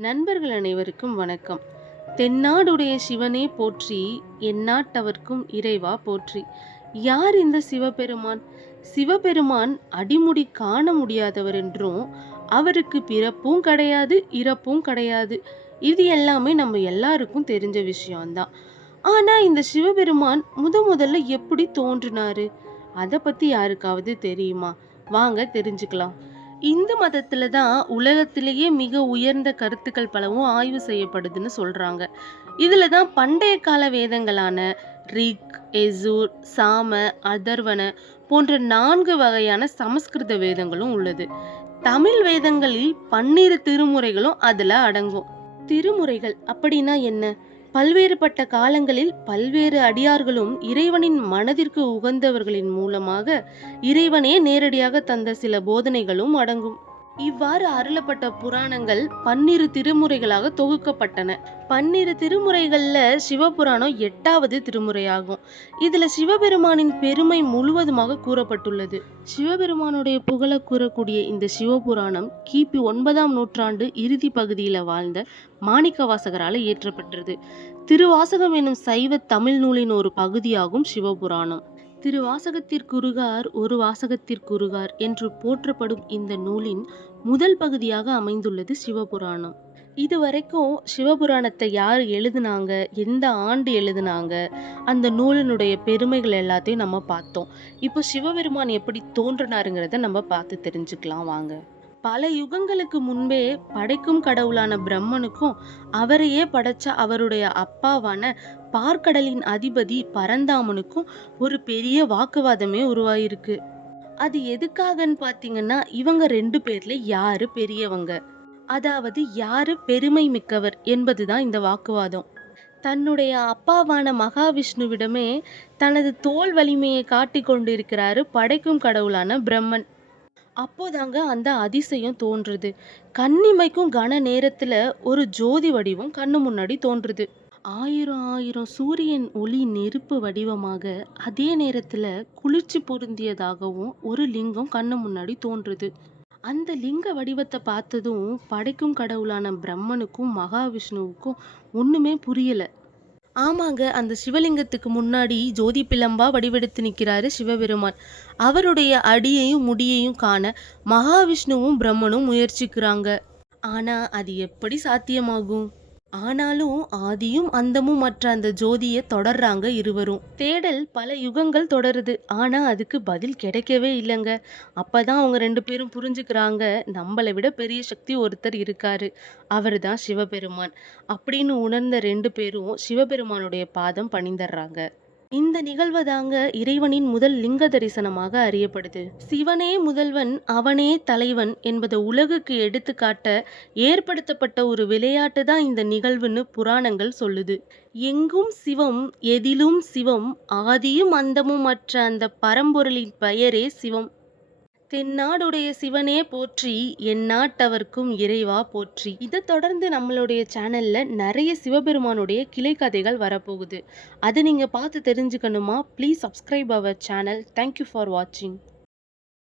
நண்பர்கள் அனைவருக்கும் வணக்கம். தென்னாடுடைய சிவனே போற்றி எந்நாட்டவர்க்கும் இறைவா போற்றி. யார் இந்த சிவபெருமான்? சிவபெருமான் அடிமுடி காண முடியாதவர் என்றும் அவருக்கு பிறப்பும் கிடையாது இறப்பும் கிடையாது. இது எல்லாமே நம்ம எல்லாருக்கும் தெரிஞ்ச விஷயம்தான். ஆனா இந்த சிவபெருமான் முத முதல்ல எப்படி தோன்றினாரு? அதை பத்தி யாருக்காவது தெரியுமா? வாங்க தெரிஞ்சுக்கலாம். இந்து மதத்தில் தான் உலகத்திலேயே மிக உயர்ந்த கருத்துக்கள் பலவும் ஆய்வு செய்யப்படுதுன்னு சொல்கிறாங்க இதில் தான் பண்டைய கால வேதங்களான ரிக் எசூர் சாம அதர்வன போன்ற நான்கு வகையான சமஸ்கிருத வேதங்களும் உள்ளது. தமிழ் வேதங்களில் பன்னிரு திருமுறைகளும் அதில் அடங்கும். திருமுறைகள் அப்படின்னா என்ன? பல்வேறுபட்ட காலங்களில் பல்வேறு அடியார்களும் இறைவனின் மனதிற்கு உகந்தவர்களின் மூலமாக இறைவனே நேரடியாக தந்த சில போதனைகளும் அடங்கும். இவ்வாறு அருளப்பட்ட புராணங்கள் பன்னிரு திருமுறைகளாக தொகுக்கப்பட்டன. பன்னிரு திருமுறைகள்ல சிவபுராணம் எட்டாவது திருமுறையாகும். இதுல சிவபெருமானின் பெருமை முழுவதுமாக கூறப்பட்டுள்ளது. சிவபெருமானுடைய புகழ கூறக்கூடிய இந்த சிவபுராணம் கிபி ஒன்பதாம் நூற்றாண்டு இறுதி பகுதியில வாழ்ந்த மாணிக்கவாசகரால் இயற்றப்பட்டது திருவாசகம் எனும் சைவ தமிழ் நூலின் ஒரு பகுதியாகும் சிவபுராணம். திருவாசகத்திற்குருகார் ஒரு வாசகத்திற்குருகார் என்று போற்றப்படும் இந்த நூலின் முதல் பகுதியாக அமைந்துள்ளது சிவபுராணம். இதுவரைக்கும் சிவபுராணத்தை யார் எழுதுனாங்க எந்த ஆண்டு எழுதுனாங்க அந்த நூலினுடைய பெருமைகள் எல்லாத்தையும் நம்ம பார்த்தோம். இப்போ சிவபெருமான் எப்படி தோன்றினாருங்கிறத நம்ம பார்த்து தெரிஞ்சுக்கலாம் வாங்க. பல யுகங்களுக்கு முன்பே படைக்கும் கடவுளான பிரம்மனுக்கும் அவரையே படைச்ச அவருடைய அப்பாவான பார்க்கடலின் அதிபதி பரந்தாமனுக்கும் ஒரு பெரிய வாக்குவாதமே உருவாயிருக்கு. அது எதுக்காகன்னு பார்த்தீங்கன்னா இவங்க ரெண்டு பேர்ல யாரு பெரியவங்க? அதாவது யாரு பெருமை மிக்கவர் என்பதுதான் இந்த வாக்குவாதம். தன்னுடைய அப்பாவான மகாவிஷ்ணுவிடமே தனது தோல் வலிமையை காட்டிக் கொண்டிருக்கிறாரு படைக்கும் கடவுளான பிரம்மன். அப்போதாங்க அந்த அதிசயம் தோன்றுது. கண்ணிமைக்கும் கன நேரத்துல ஒரு ஜோதி வடிவம் கண்ணு முன்னாடி தோன்றுது. ஆயிரம் ஆயிரம் சூரியன் ஒளி நெருப்பு வடிவமாக அதே நேரத்தில் குளிர்ச்சி பொருந்தியதாகவும் ஒரு லிங்கம் கண்ணு முன்னாடி தோன்றுது. அந்த லிங்க வடிவத்தை பார்த்ததும் படைக்கும் கடவுளான பிரம்மனுக்கும் மகாவிஷ்ணுவுக்கும் ஒன்றுமே புரியலை. ஆமாங்க அந்த சிவலிங்கத்துக்கு முன்னாடி ஜோதி பிளம்பா வடிவெடுத்து நிற்கிறாரு சிவபெருமான். அவருடைய அடியையும் முடியையும் காண மகாவிஷ்ணுவும் பிரம்மனும் முயற்சிக்கிறாங்க. ஆனா அது எப்படி சாத்தியமாகும்? ஆனாலும் ஆதியும் அந்தமும் மற்ற அந்த ஜோதியை தொடர்றாங்க இருவரும். தேடல் பல யுகங்கள் தொடருது. ஆனா அதுக்கு பதில் கிடைக்கவே இல்லைங்க. அப்பதான் அவங்க ரெண்டு பேரும் புரிஞ்சுக்கிறாங்க நம்மளை விட பெரிய சக்தி ஒருத்தர் இருக்காரு. அவர் தான் சிவபெருமான். அப்படின்னு உணர்ந்த ரெண்டு பேரும் சிவபெருமானுடைய பாதம் பணிந்தர்றாங்க. இந்த நிகழ்வு தாங்க இறைவனின் முதல் லிங்க தரிசனமாக அறியப்படுது. சிவனே முதல்வன் அவனே தலைவன் என்பதை உலகுக்கு எடுத்துக்காட்ட ஏற்படுத்தப்பட்ட ஒரு விளையாட்டு தான் இந்த நிகழ்வுன்னு புராணங்கள் சொல்லுது. எங்கும் சிவம் எதிலும் சிவம் ஆதியும் அந்தமும் மற்ற அந்த பரம்பொருளின் பெயரே சிவம். தென்னாடுடைய சிவனே போற்றி என் நாட்டவர்க்கும் இறைவா போற்றி. இதை தொடர்ந்து நம்மளுடைய சேனல்ல நிறைய சிவபெருமானுடைய கிளை கதைகள் வரப்போகுது. அதை நீங்க பார்த்து தெரிஞ்சுக்கணுமா? Please subscribe our channel thank you for வாட்சிங்